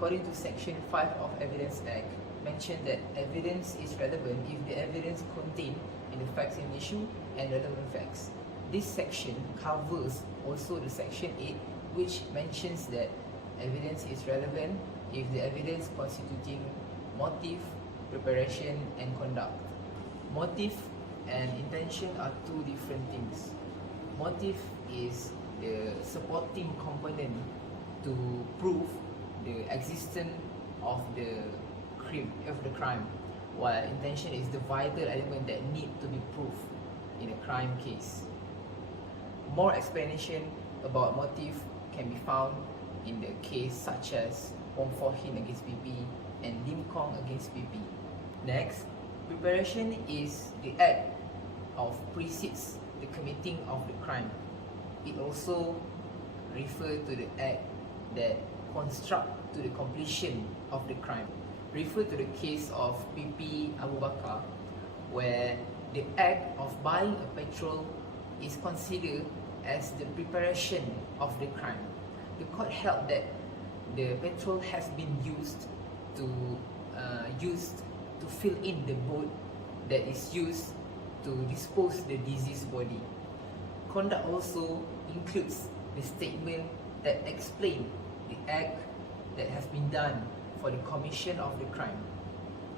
according to Section 5 of Evidence Act, mentioned that evidence is relevant if the evidence contained in the facts in issue and relevant facts. This section covers also the Section 8, which mentions that evidence is relevant if the evidence constituting motive, preparation, and conduct. Motive and intention are two different things. Motive is the supporting component to prove the existence of the crime, while intention is the vital element that need to be proved in a crime case. More explanation about motive can be found in the case such as Wong against PP and Lim Kong against PP. Next, preparation is the act of precedes the committing of the crime. It also refers to the act that construct to the completion of the crime. Refer to the case of PP Abu Bakar, where the act of buying a petrol is considered as the preparation of the crime. The court held that the petrol has been used to fill in the boat that is used to dispose the deceased body. Conduct also includes the statement that explain the act that has been done for the commission of the crime.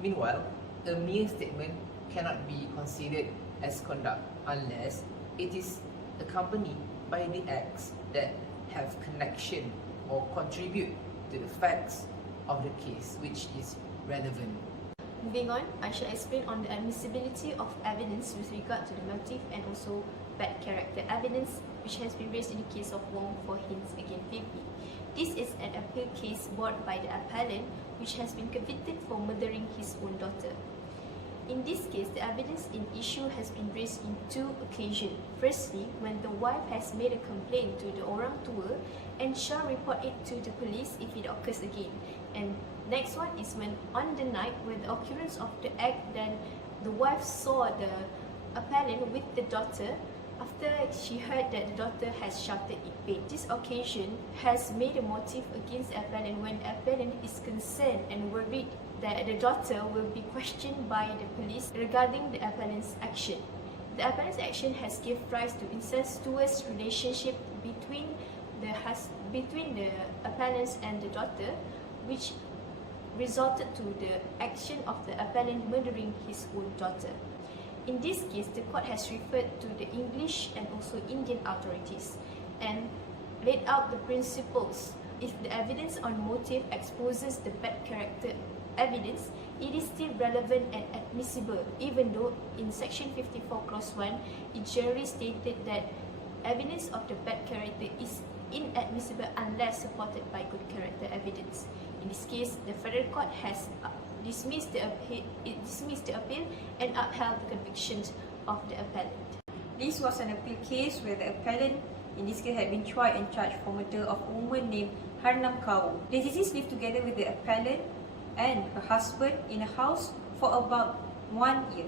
Meanwhile, a mere statement cannot be considered as conduct unless it is accompanied by the acts that have connection or contribute to the facts of the case which is relevant. Moving on, I shall explain on the admissibility of evidence with regard to the motive and also bad character evidence which has been raised in the case of Wong against PP. This is an appeal case brought by the appellant which has been convicted for murdering his own daughter. In this case, the evidence in issue has been raised in two occasions. Firstly, when the wife has made a complaint to the orang tua and shall report it to the police if it occurs again. And next one is when on the night when the occurrence of the act, then the wife saw the appellant with the daughter after she heard that the daughter has shouted in pain. This occasion has made a motive against the appellant when the appellant is concerned and worried that the daughter will be questioned by the police regarding the appellant's action. The appellant's action has given rise to incestuous relationship between the appellants and the daughter, which resulted to the action of the appellant murdering his own daughter. In this case, the court has referred to the English and also Indian authorities and laid out the principles. If the evidence on motive exposes the bad character evidence, it is still relevant and admissible, even though in Section 54 Clause 1, it generally stated that evidence of the bad character is inadmissible unless supported by good character evidence. In this case, the federal court has dismissed the appeal and upheld the convictions of the appellant. This was an appeal case where the appellant in this case had been tried and charged for murder of a woman named Harnam Kaur. The deceased lived together with the appellant and her husband in a house for about 1 year.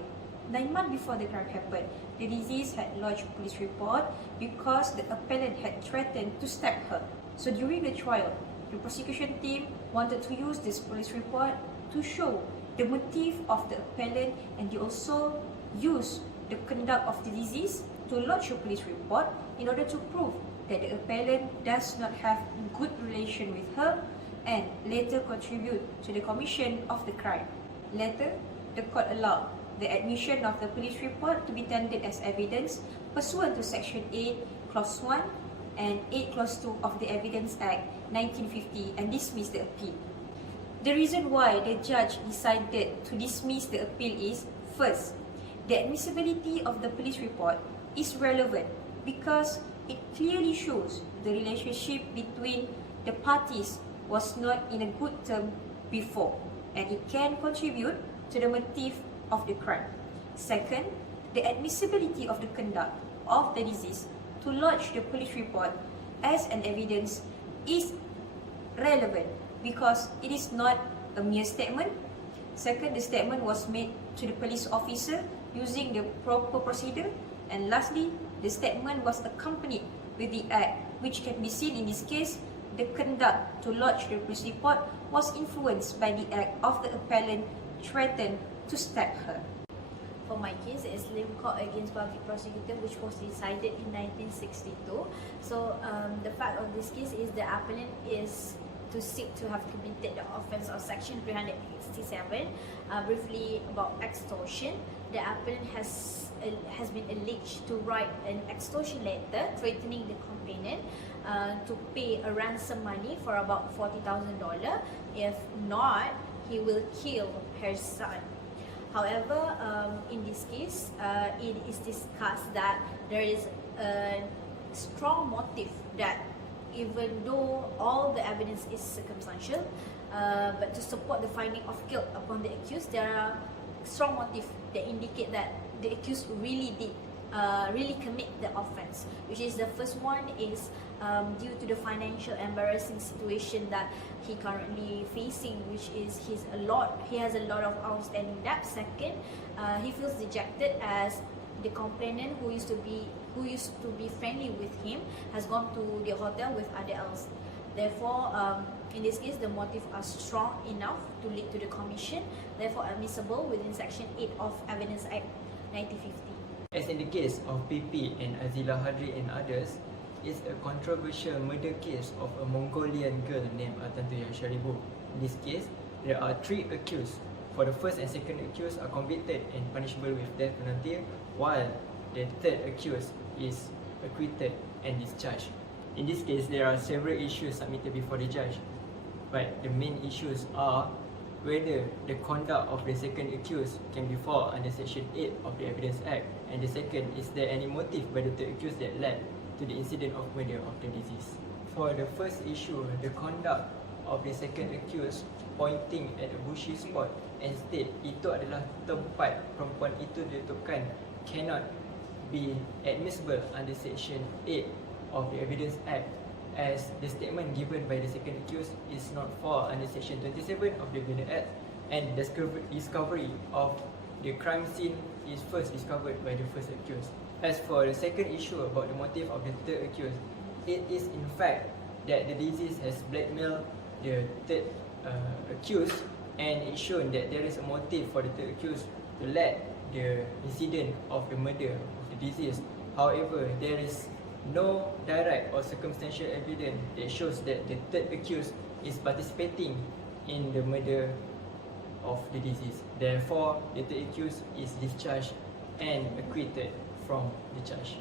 9 months before the crime happened, the deceased had lodged a police report because the appellant had threatened to stab her. So during the trial, the prosecution team wanted to use this police report to show the motive of the appellant, and they also used the conduct of the deceased to lodge a police report in order to prove that the appellant does not have good relation with her and later contribute to the commission of the crime. Later, the court allowed the admission of the police report to be tendered as evidence pursuant to Section 8 Clause 1 and 8 Clause 2 of the Evidence Act 1950 and dismissed the appeal. The reason why the judge decided to dismiss the appeal is, first, the admissibility of the police report is relevant because it clearly shows the relationship between the parties was not in a good term before, and it can contribute to the motive of the crime. Second, the admissibility of the conduct of the deceased to lodge the police report as an evidence is relevant because it is not a mere statement. Second, the statement was made to the police officer using the proper procedure. And lastly, the statement was accompanied with the act, which can be seen in this case the conduct to lodge the police report was influenced by the act of the appellant threatened to stab her. For my case, it is SALIM Court against Public Prosecutor, which was decided in 1962. So the fact of this case is the appellant is to seek to have committed the offence of Section 367, briefly about extortion. The appellant has been alleged to write an extortion letter threatening the complainant to pay a ransom money for about $40,000. If not, he will kill her son. However, in this case, it is discussed that there is a strong motive that even though all the evidence is circumstantial, but to support the finding of guilt upon the accused, there are strong motive that indicate that the accused really commit the offence, which is the first one is due to the financial embarrassing situation that he currently facing, which is he has a lot of outstanding debt. Second, he feels dejected as the complainant who used to be friendly with him has gone to the hotel with other else. Therefore, in this case, the motive are strong enough to lead to the commission, therefore admissible within Section 8 of Evidence Act 1950. As in the case of PP and AZILAH, HADRI and others, is a controversial murder case of a Mongolian girl named Tantuya Sharibu. In this case, there are 3 accused. For the first and second accused are convicted and punishable with death penalty, while the third accused is acquitted and discharged. In this case, there are several issues submitted before the judge, but the main issues are whether the conduct of the second accused can be fall under Section 8 of the Evidence Act, and the second, is there any motive by the third accused that led to the incident of murder of the deceased. For the first issue, the conduct of the second accused pointing at a bushy spot and state itu adalah tempat perempuan itu diletakkan cannot be admissible under Section 8 of the Evidence Act, as the statement given by the second accused is not fall under Section 27 of the Evidence Act, and the discovery of the crime scene is first discovered by the first accused. As for the second issue about the motive of the third accused, it is in fact that the deceased has blackmailed the third accused, and it's shown that there is a motive for the third accused to let the incident of the murder of the deceased. However, there is no direct or circumstantial evidence that shows that the third accused is participating in the murder of the deceased. Therefore, the third accused is discharged and acquitted from the charge.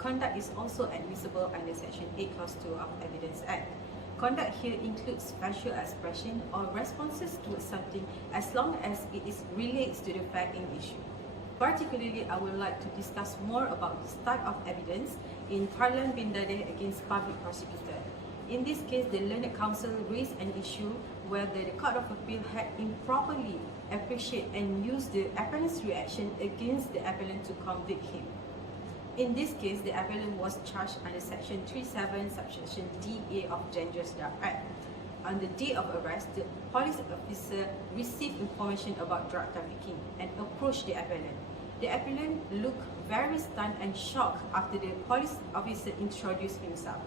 Conduct is also admissible under Section 8 Clause 2 of Evidence Act. Conduct here includes facial expression or responses towards something as long as it relates to the fact in issue. Particularly, I would like to discuss more about this type of evidence in PARLAN bin DADEH against Public Prosecutor. In this case, the learned counsel raised an issue whether the Court of Appeal had improperly appreciated and used the appellant's reaction against the appellant to convict him. In this case, the appellant was charged under Section 37, subsection DA of Dangerous Drug Act. On the day of arrest, the police officer received information about drug trafficking and approached the appellant. The appellant looked very stunned and shocked after the police officer introduced himself.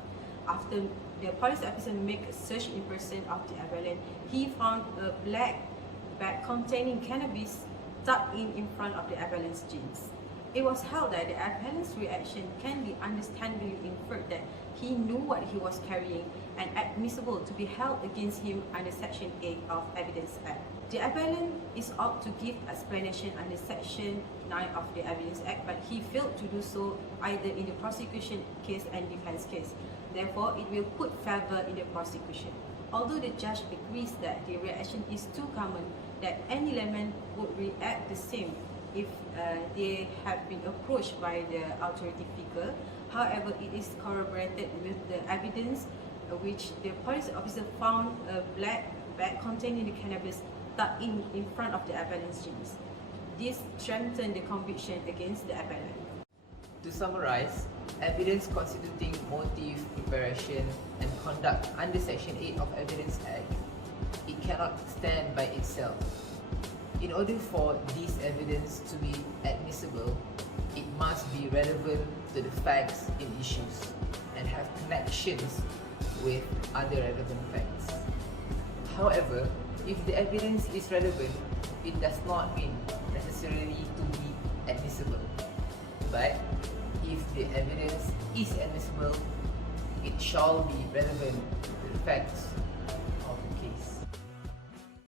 After the police officer made a search in person of the appellant, he found a black bag containing cannabis tucked in front of the appellant's jeans. It was held that the appellant's reaction can be understandably inferred that he knew what he was carrying and admissible to be held against him under Section 8 of Evidence Act. The appellant is ought to give explanation under Section 9 of the Evidence Act, but he failed to do so either in the prosecution case and defense case. Therefore, it will put favor in the prosecution. Although the judge agrees that the reaction is too common, that any layman would react the same if they have been approached by the authority figure. However, it is corroborated with the evidence which the police officer found a black bag containing the cannabis tucked in front of the appellant's jeans. This strengthened the conviction against the appellant. To summarize, evidence constituting motive, preparation and conduct under Section 8 of Evidence Act, it cannot stand by itself. In order for this evidence to be admissible, it must be relevant to the facts in issues and have connections with other relevant facts. However, if the evidence is relevant, it does not mean necessarily to be admissible. But if the evidence is admissible, it shall be relevant to the facts of the case.